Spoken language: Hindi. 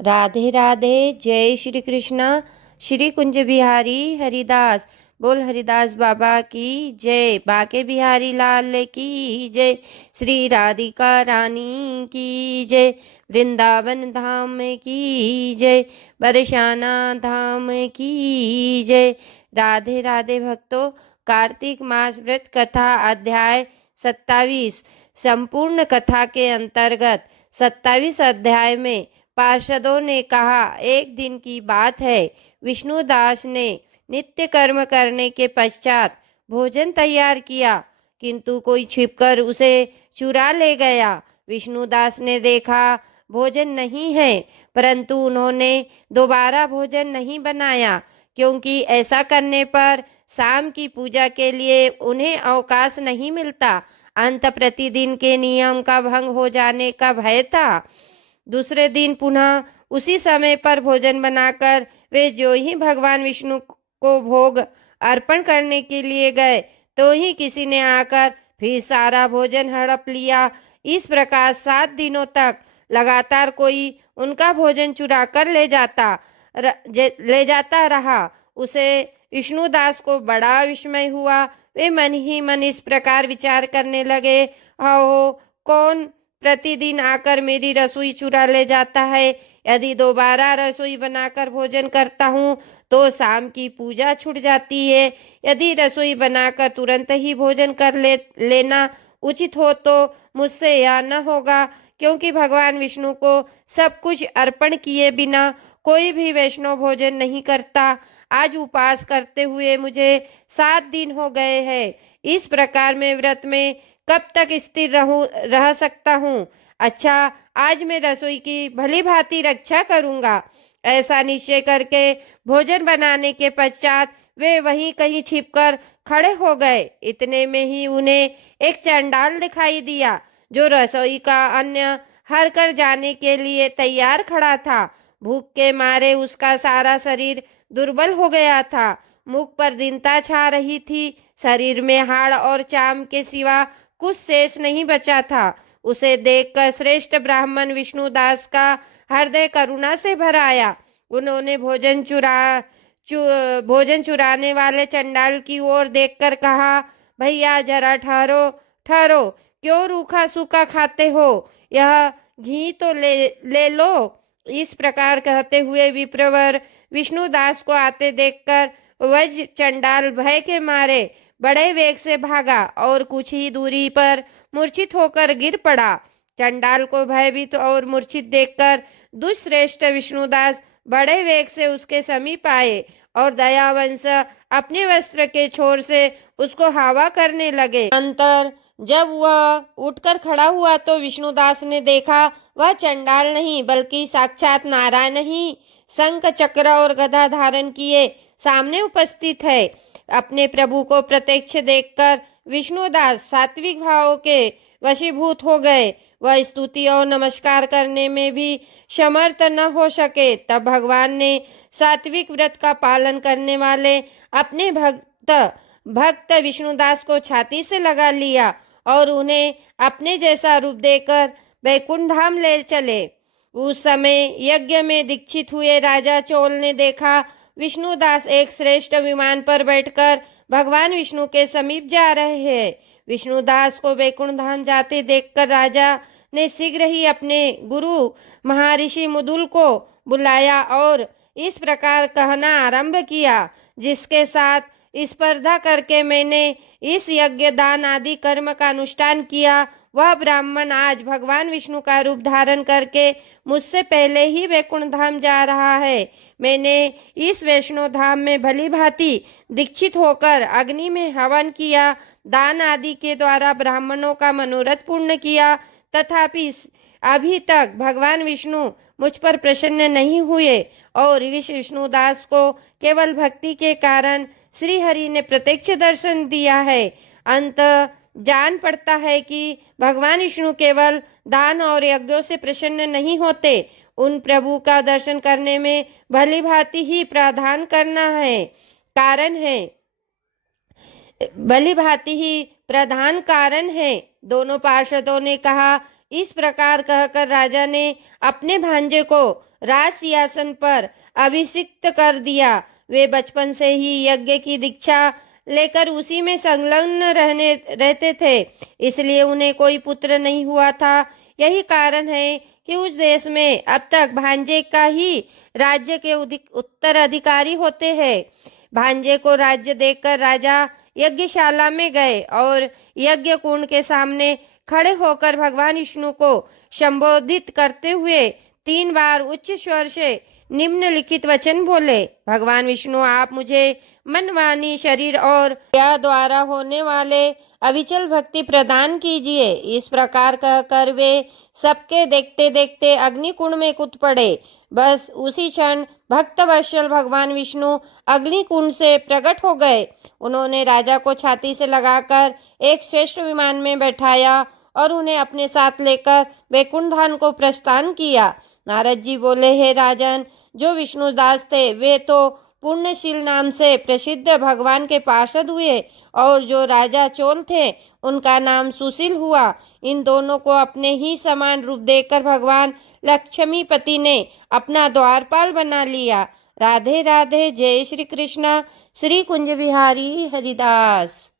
राधे राधे। जय श्री कृष्णा। श्री कुंज बिहारी हरिदास। बोल हरिदास बाबा की जय। बाके बिहारी लाल की जय। श्री राधिका रानी की जय। वृंदावन धाम की जय। बरसाना धाम की जय। राधे राधे भक्तों। कार्तिक मास व्रत कथा अध्याय 27 संपूर्ण कथा के अंतर्गत 27 अध्याय में पार्षदों ने कहा, एक दिन की बात है, विष्णुदास ने नित्य कर्म करने के पश्चात भोजन तैयार किया, किंतु कोई छिपकर उसे चुरा ले गया। विष्णुदास ने देखा भोजन नहीं है, परंतु उन्होंने दोबारा भोजन नहीं बनाया, क्योंकि ऐसा करने पर शाम की पूजा के लिए उन्हें अवकाश नहीं मिलता। अंत प्रतिदिन के नियम का भंग हो जाने का भय था। दूसरे दिन पुनः उसी समय पर भोजन बनाकर वे जो ही भगवान विष्णु को भोग अर्पण करने के लिए गए, तो ही किसी ने आकर फिर सारा भोजन हड़प लिया। इस प्रकार 7 दिनों तक लगातार कोई उनका भोजन चुरा कर ले जाता रहा। उसे विष्णुदास को बड़ा विस्मय हुआ। वे मन ही मन इस प्रकार विचार करने लगे, हो कौन प्रतिदिन आकर मेरी रसोई चुरा ले जाता है। यदि दोबारा रसोई बनाकर भोजन करता हूँ तो शाम की पूजा छूट जाती है। यदि रसोई बनाकर तुरंत ही भोजन कर लेना उचित हो तो मुझसे यह न होगा, क्योंकि भगवान विष्णु को सब कुछ अर्पण किए बिना कोई भी वैष्णव भोजन नहीं करता। आज उपवास करते हुए मुझे 7 दिन हो गए हैं। इस प्रकार मैं व्रत में कब तक स्थिर रह सकता हूँ। अच्छा, आज मैं रसोई की भली भांति रक्षा करूँगा। ऐसा निश्चय करके भोजन बनाने के पश्चात वे वहीं कहीं छिपकर खड़े हो गए। इतने में ही उन्हें एक चंडाल दिखाई दिया, जो रसोई का अन्न हर कर जाने के लिए तैयार खड़ा था। भूख के मारे उसका सारा शरीर दुर्बल हो गया था। मुख पर दीनता छा रही थी। शरीर में हाड़ और चाम के सिवा कुछ शेष नहीं बचा था। उसे देखकर श्रेष्ठ ब्राह्मण विष्णुदास का हृदय करुणा से भर आया। उन्होंने भोजन चुराने वाले चंडाल की ओर देखकर कहा, भैया जरा ठहरो ठहरो, क्यों रूखा सूखा खाते हो? यह घी तो ले लो। इस प्रकार कहते हुए विप्रवर विष्णुदास को आते देखकर वज चंडाल भय के मारे बड़े वेग से भागा और कुछ ही दूरी पर मूर्छित होकर गिर पड़ा। चंडाल को भयभीत और मूर्छित देखकर दुष्श्रेष्ठ विष्णुदास बड़े वेग से उसके समीप आए और दयावंश अपने वस्त्र के छोर से उसको हवा करने लगे। अंतर जब वह उठकर खड़ा हुआ तो विष्णुदास ने देखा वह चंडाल नहीं बल्कि साक्षात नारायण ही शंख चक्र और गदा धारण किए सामने उपस्थित है। अपने प्रभु को प्रत्यक्ष देखकर विष्णुदास सात्विक भाव के वशीभूत हो गए। वह स्तुति और नमस्कार करने में भी समर्थ न हो सके। तब भगवान ने सात्विक व्रत का पालन करने वाले अपने भक्त विष्णुदास को छाती से लगा लिया और उन्हें अपने जैसा रूप देकर वैकुंठ धाम ले चले। उस समय यज्ञ में दीक्षित हुए राजा चोल ने देखा विष्णुदास एक श्रेष्ठ विमान पर बैठकर भगवान विष्णु के समीप जा रहे हैं। विष्णुदास को वैकुंठ धाम जाते देखकर राजा ने शीघ्र ही अपने गुरु महर्षि मुदुल को बुलाया और इस प्रकार कहना आरंभ किया, जिसके साथ स्पर्धा करके मैंने इस यज्ञ दान आदि कर्म का अनुष्ठान किया, वह ब्राह्मण आज भगवान विष्णु का रूप धारण करके मुझसे पहले ही वैकुंठ धाम जा रहा है। मैंने इस वैष्णो धाम में भली भांति दीक्षित होकर अग्नि में हवन किया, दान आदि के द्वारा ब्राह्मणों का मनोरथ पूर्ण किया, तथापि अभी तक भगवान विष्णु मुझ पर प्रसन्न नहीं हुए और विष्णुदास को केवल भक्ति के कारण श्री हरि ने प्रत्यक्ष दर्शन दिया है। अंत जान पड़ता है कि भगवान विष्णु केवल दान और यज्ञों से प्रसन्न नहीं होते, उन प्रभु का दर्शन करने में भली भांति ही प्रावधान करना है कारण है भली भांति ही प्रधान कारण है। दोनों पार्षदों ने कहा। इस प्रकार कहकर राजा ने अपने भांजे को राज सिंहासन पर अभिषिक्त कर दिया। वे बचपन से ही यज्ञ की दीक्षा लेकर उसी में संलग्न रहते थे, इसलिए उन्हें कोई पुत्र नहीं हुआ था। यही कारण है कि उस देश में अब तक भांजे का ही राज्य के उत्तराधिकारी होते हैं। भांजे को राज्य देकर राजा यज्ञशाला में गए और यज्ञ कुंड के सामने खड़े होकर भगवान विष्णु को संबोधित करते हुए 3 बार उच्च स्वर से निम्नलिखित वचन बोले। भगवान विष्णु, आप मुझे मन, वाणी, शरीर और क्रिया द्वारा होने वाले अविचल भक्ति प्रदान कीजिए। इस प्रकार कहकर वे सबके देखते देखते अग्निकुंड में कूद पड़े। बस उसी क्षण भक्त वत्सल भगवान विष्णु अग्निकुंड से प्रकट हो गए। उन्होंने राजा को छाती से लगाकर एक श्रेष्ठ विमान में बैठाया और उन्हें अपने साथ लेकर वैकुंठ धाम को प्रस्थान किया। नारद जी बोले, हे राजन, जो विष्णुदास थे वे तो पूर्णशील नाम से प्रसिद्ध भगवान के पार्षद हुए और जो राजा चोल थे उनका नाम सुशील हुआ। इन दोनों को अपने ही समान रूप देकर भगवान लक्ष्मीपति ने अपना द्वारपाल बना लिया। राधे राधे। जय श्री कृष्ण। श्री कुंज बिहारी हरिदास।